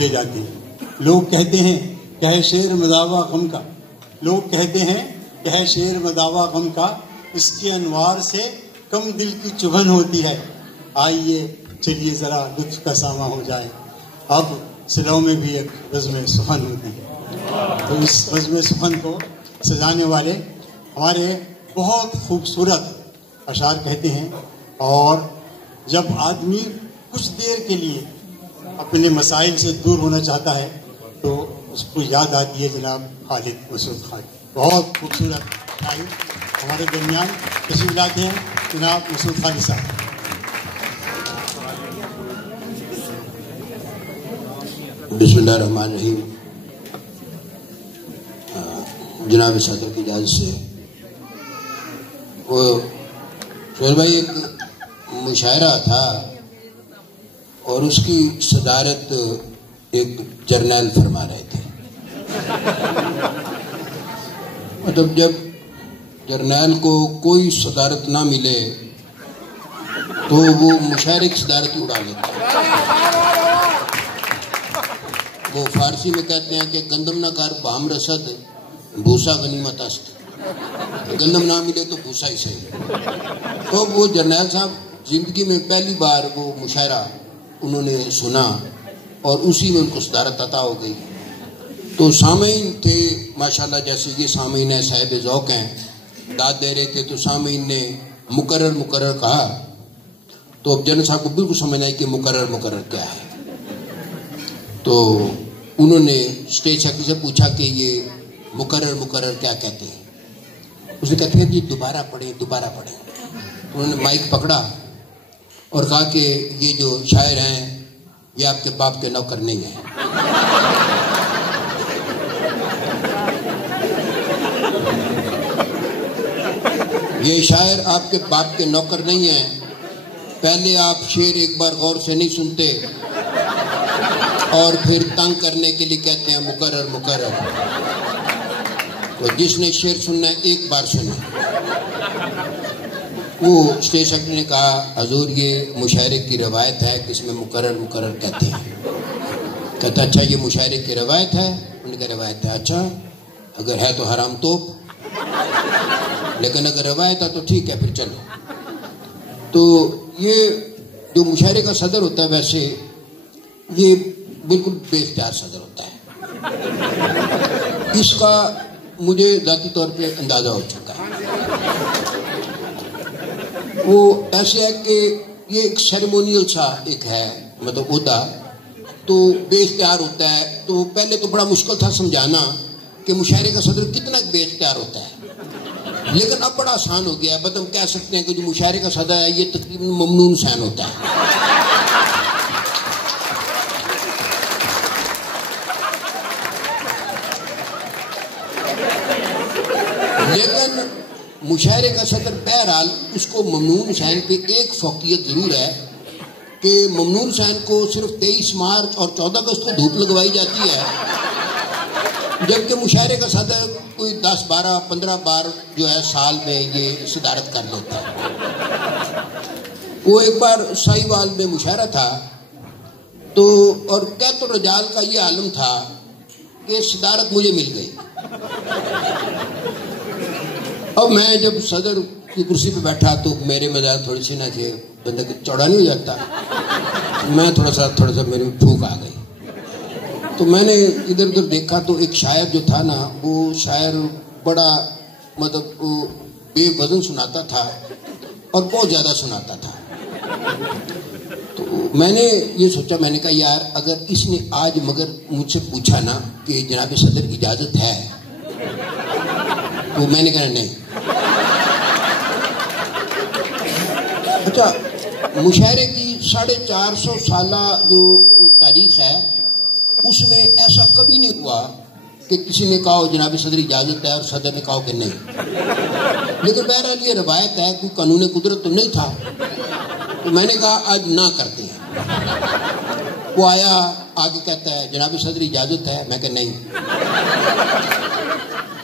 لے جاتے ہیں. لوگ کہتے ہیں کہ ہے شعر مداوا غم کا، لوگ کہتے ہیں کہ ہے شعر مداوا غم کا، اس کے انوار سے کم دل کی چبھن ہوتی ہے. آئیے چلیے ذرا لطف کا ساماں ہو جائے. اب سلو میں بھی ایک بزم سخن ہوتی ہے، تو اس بزم سخن کو سجانے والے ہمارے بہت خوبصورت اشعار کہتے ہیں. اور جب آدمی کچھ دیر کے لیے اپنے مسائل سے دور ہونا چاہتا ہے تو اس کو یاد آتی ہے جناب خالد مسعود خان. بہت خوبصورت شاعر ہمارے درمیان تشریف لاتے ہیں جناب مسعود خان صاحب. بسم اللہ الرحمن الرحیم. جناب صدر کی اجازت سے وہ سہیل بھائی ایک مشاعرہ تھا اور اس کی صدارت ایک جرنیل فرما رہے تھے. مطلب جب جرنیل کو کوئی صدارت نہ ملے تو وہ مشاعرے کی صدارت ہی اڑا لیتا ہے. وہ فارسی میں کہتے ہیں کہ گندم نہ کر بام رسد بھوسا غنیمت است. گندم نہ ملے تو بھوسا ہی صحیح. تو وہ جرنیل صاحب زندگی میں پہلی بار وہ مشاعرہ انہوں نے سنا اور اسی میں ان کو صدارت عطا ہو گئی. تو سامعین تھے ماشاءاللہ، جیسے یہ سامعین ہیں صاحب ذوق ہیں، داد دے رہے تھے تو سامعین نے مقرر کہا. تو اب جنرل صاحب کو بالکل سمجھ آئی کہ مقرر کیا ہے. تو انہوں نے اسٹیج سیکرٹری سے پوچھا کہ یہ مقرر کیا کہتے ہیں. اس نے کہتے ہیں جی دوبارہ پڑھیں. انہوں نے مائک پکڑا اور کہا کہ یہ جو شاعر ہیں یہ آپ کے باپ کے نوکر نہیں ہیں. یہ شاعر آپ کے باپ کے نوکر نہیں ہیں. پہلے آپ شعر ایک بار غور سے نہیں سنتے اور پھر تنگ کرنے کے لیے کہتے ہیں مقرر. تو جس نے شعر سننا ہے ایک بار سنے. وہ اسٹیج سیکرٹری نے کہا حضور یہ مشاعرے کی روایت ہے کہ اس میں مقرر کہتے ہیں. کہتا اچھا یہ مشاعرے کی روایت ہے؟ انہوں نے کہا روایت ہے. اچھا اگر ہے تو حرام توپ، لیکن اگر روایت ہے تو ٹھیک ہے پھر چلو. تو یہ جو مشاعرے کا صدر ہوتا ہے ویسے یہ بالکل بے اختیار صدر ہوتا ہے. اس کا مجھے ذاتی طور پہ اندازہ ہو چکا ہے. وہ ایسے ہے کہ یہ ایک سیریمونیل سا ایک ہے مطلب عہدہ، تو بے اختیار ہوتا ہے. تو پہلے تو بڑا مشکل تھا سمجھانا کہ مشاعرے کا صدر کتنا بے اختیار ہوتا ہے، لیکن اب بڑا آسان ہو گیا ہے. بس ہم کہہ سکتے ہیں کہ جو مشاعرے کا صدر ہے یہ تقریباً ممنون حسین ہوتا ہے. لیکن مشاعرے کا صدر بہرحال اس کو ممنون حسین پہ ایک فوقیت ضرور ہے کہ ممنون حسین کو صرف 23 مارچ اور 14 اگست کو دھوپ لگوائی جاتی ہے، جبکہ مشاعرے کا صدر کوئی 10 12 15 بار جو ہے سال میں یہ صدارت کر لیتا ہے. وہ ایک بار سائیوال میں مشاعرہ تھا تو اور قیت الرجال کا یہ عالم تھا کہ صدارت مجھے مل گئی. اب میں جب صدر کی کرسی پہ بیٹھا تو میرے مزاج تھوڑی سی نہ تھے، بندہ چوڑا نہیں ہو جاتا، میں تھوڑا سا میرے پھونک آ گئی. تو میں نے ادھر ادھر دیکھا تو ایک شاعر جو تھا نا وہ شاعر بڑا مطلب بے وزن سناتا تھا اور بہت زیادہ سناتا تھا. تو میں نے یہ سوچا، میں نے کہا یار اگر اس نے آج مگر مجھ سے پوچھا نا کہ جناب صدر اجازت ہے، تو میں نے کہا نہیں. اچھا مشاعرے کی 450 سالہ جو تاریخ ہے اس میں ایسا کبھی نہیں ہوا کہ کسی نے کہا جناب صدر اجازت ہے اور صدر نے کہا کہ نہیں. لیکن بہرحال یہ روایت ہے، کوئی قانون قدرت تو نہیں تھا. تو میں نے کہا آج نہ کرتے ہیں. وہ آیا آگے کہتا ہے جناب صدر اجازت ہے، میں کہا نہیں.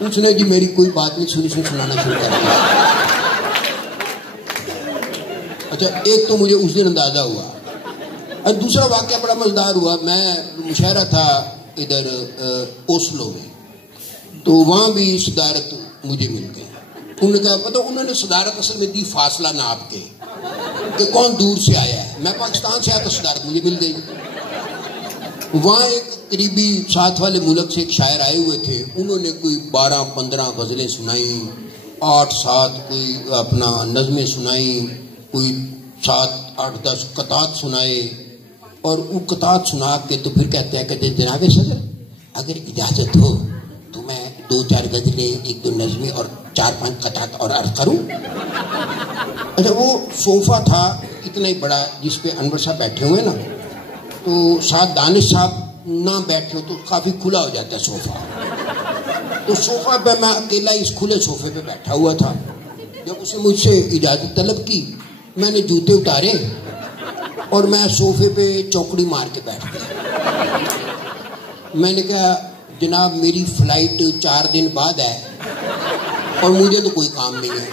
اس نے جی میری کوئی بات نہیں سنی، سنانا شروع کر دیا. اچھا ایک تو مجھے اس دن اندازہ ہوا، اور دوسرا واقعہ بڑا مزیدار ہوا. میں مشاعرہ تھا ادھر اوسلو میں, تو وہاں بھی صدارت مجھے مل گئی. انہوں نے صدارت اصل میں دی فاصلہ ناپ کے کہ کون دور سے آیا ہے. میں پاکستان سے آیا تو صدارت مجھے مل گئی. وہاں ایک قریبی ساتھ والے ملک سے ایک شاعر آئے ہوئے تھے, انہوں نے کوئی 12-15 غزلیں سنائیں, 8-7 کوئی اپنا نظمیں سنائیں, کوئی 7-8-10 قطعات سنائے. اور وہ قطعات سنا کے تو پھر کہتے ہیں کہ جناب صدر اگر اجازت ہو تو میں 2-4 غزلیں, 1-2 نظمیں اور 4-5 قطعات اور عرض کروں. اچھا, وہ صوفہ تھا اتنا ہی بڑا جس پہ انور صاحب بیٹھے ہوئے نا, تو ساتھ دانش صاحب نہ بیٹھے ہو تو کافی کھلا ہو جاتا ہے صوفہ. تو صوفہ پہ میں اکیلا اس کھلے صوفے پہ بیٹھا ہوا تھا. جب اسے مجھ سے اجازت طلب کی, میں نے جوتے اتارے اور میں صوفے پہ چوکڑی مار کے بیٹھ گیا. میں نے کہا جناب میری فلائٹ 4 دن بعد ہے اور مجھے تو کوئی کام نہیں ہے.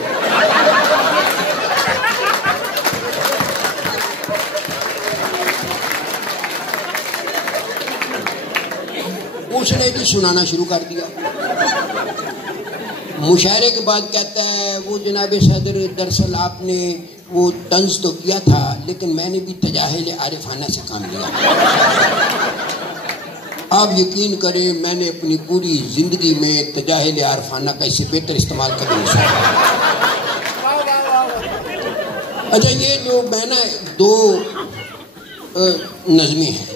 اس نے بھی سنانا شروع کر دیا. مشاعرے کے بعد کہتا ہے وہ جناب صدر دراصل آپ نے وہ طنز تو کیا تھا لیکن میں نے بھی تجاہل عارفانہ سے کام لیا. آپ یقین کریں میں نے اپنی پوری زندگی میں تجاہل عارفانہ کا اس سے بہتر استعمال کبھی نہیں سنا. اچھا, یہ جو میں نے 2 نظمیں ہیں,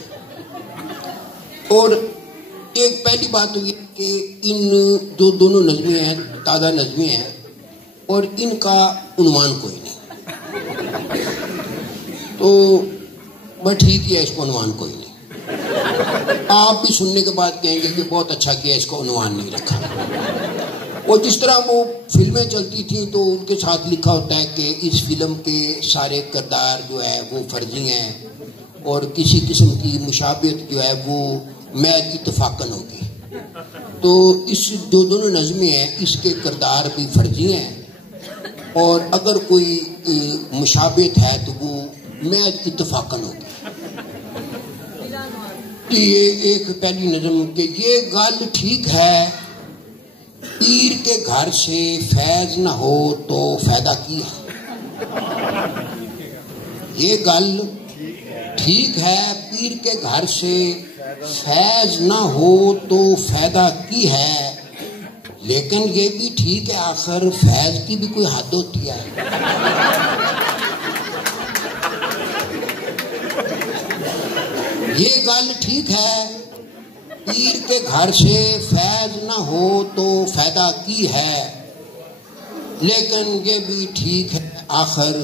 اور ایک پہلی بات ہوئی کہ ان جو دونوں نظمیں ہیں تازہ نظمیں ہیں اور ان کا عنوان کوئی نہیں. تو بس ٹھیک ہے, اس کو عنوان کوئی نہیں. آپ بھی سننے کے بعد کہیں گے کہ بہت اچھا کیا اس کو عنوان نہیں رکھا. اور جس طرح وہ فلمیں چلتی تھیں تو ان کے ساتھ لکھا ہوتا ہے کہ اس فلم کے سارے کردار جو ہے وہ فرضی ہیں اور کسی قسم کی مشابہت جو ہے وہ محض اتفاقاً ہوگی. تو اس جو دونوں نظمیں ہیں اس کے کردار بھی فرضی ہیں, اور اگر کوئی مشابہت ہے تو وہ محض اتفاقاً ہوگی. یہ ایک پہلی نظم کہ یہ گل ٹھیک ہے پیر کے گھر سے فیض نہ ہو تو فائدہ کی ہے. یہ گل ٹھیک ہے پیر کے گھر سے فیض نہ ہو تو فائدہ کی ہے, لیکن یہ بھی ٹھیک ہے آخر فیض کی بھی کوئی حد ہوتی ہے. یہ گل ٹھیک ہے پیر کے گھر سے فیض نہ ہو تو فائدہ کی ہے, لیکن یہ بھی ٹھیک ہے آخر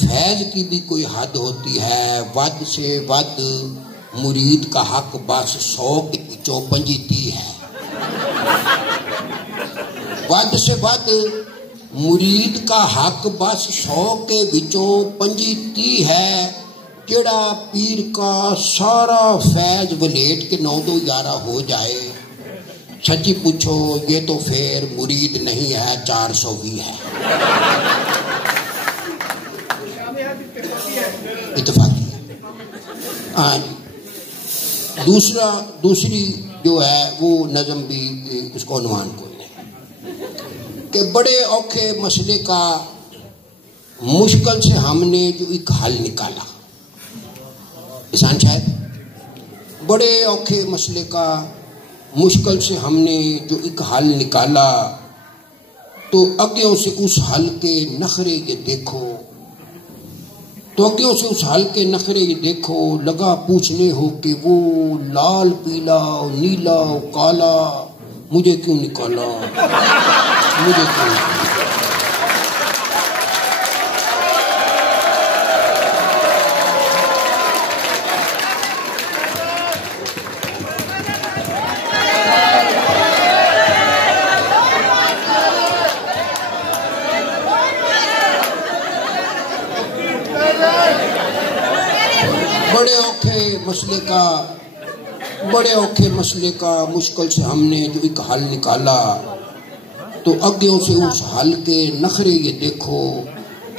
فیض کی بھی کوئی حد ہوتی ہے. ود سے ود مرید کا حق بس 100 کے پچھوں 25 ہے. ود سے ود مرید کا حق بس 100 کے پچھوں 25 ہے. جڑا پیر کا سارا فیض ولیٹ کے 9-2-11 ہو جائے, سچی پوچھو یہ تو پھر مرید نہیں ہے 420 ہے. اتفاقی ہے. ہاں, دوسری جو ہے وہ نظم بھی اس کو عنوان کوئی نہیں کہ بڑے اوکھے مسئلے کا مشکل سے ہم نے جو ایک حل نکالا. احسان شاید بڑے اوکھے مسئلے کا مشکل سے ہم نے جو ایک حل نکالا, تو اگیوں سے اس حل کے نخرے یہ دیکھو, تو اگیوں سے اس حل کے نخرے یہ دیکھو, لگا پوچھنے ہو کہ وہ لال پیلا نیلا کالا مجھے کیوں نکالا, مجھے کیوں نکالا. بڑے اوکھے مسئلے کا مشکل سے ہم نے جو ایک حل نکالا, تو اگیوں سے اس حل کے نخرے یہ دیکھو,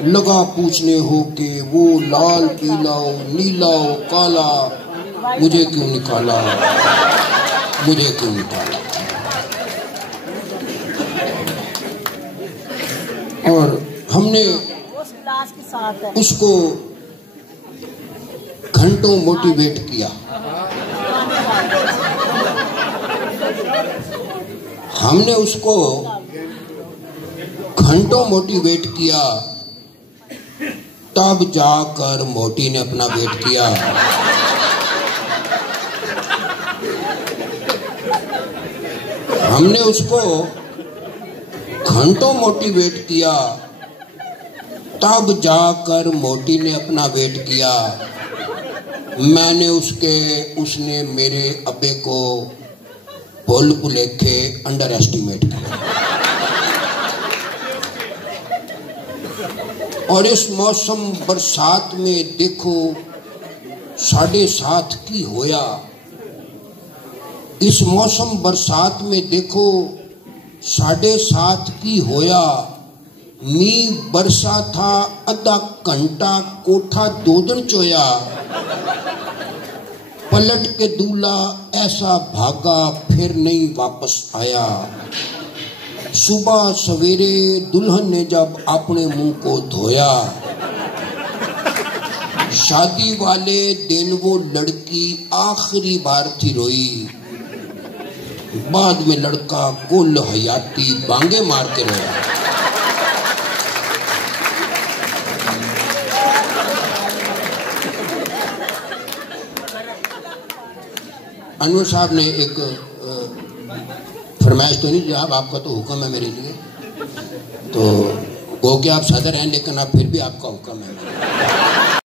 لگا پوچھنے ہو کہ وہ لال پیلا نیلا کالا مجھے کیوں نکالا، مجھے کیوں نکالا۔ اور ہم نے اس کو گھنٹوں موٹیویٹ کیا، ہم نے اس کو گھنٹوں موٹیویٹ کیا، تب جا کر موٹی نے اپنا ویٹ کیا۔ ہم نے اس کو گھنٹوں موٹیویٹ کیا، تب جا کر موٹی نے اپنا ویٹ کیا۔ میں نے اس نے میرے ابے کو بھول بھلیکھے انڈر ایسٹیمیٹ کیا۔ اور اس موسم برسات میں دیکھو 7:30 کی ہویا، اس موسم برسات میں دیکھو 7:30 کی ہویا، می برسا تھا آدھا گھنٹہ کوٹھا 2 دن چویا، پلٹ کے دولہا ایسا بھاگا پھر نہیں واپس آیا۔ صبح سویرے دلہن نے جب اپنے منہ کو دھویا، شادی والے دن وہ لڑکی آخری بار تھی روئی، بعد میں لڑکا کل حیاتی بانگے مار کے رویا۔ انور صاحب نے ایک فرمائش تو نہیں، جناب آپ کا تو حکم ہے میرے لیے، تو گو کہ آپ صدر ہیں لیکن اب پھر بھی آپ کا حکم ہے میرے لیے۔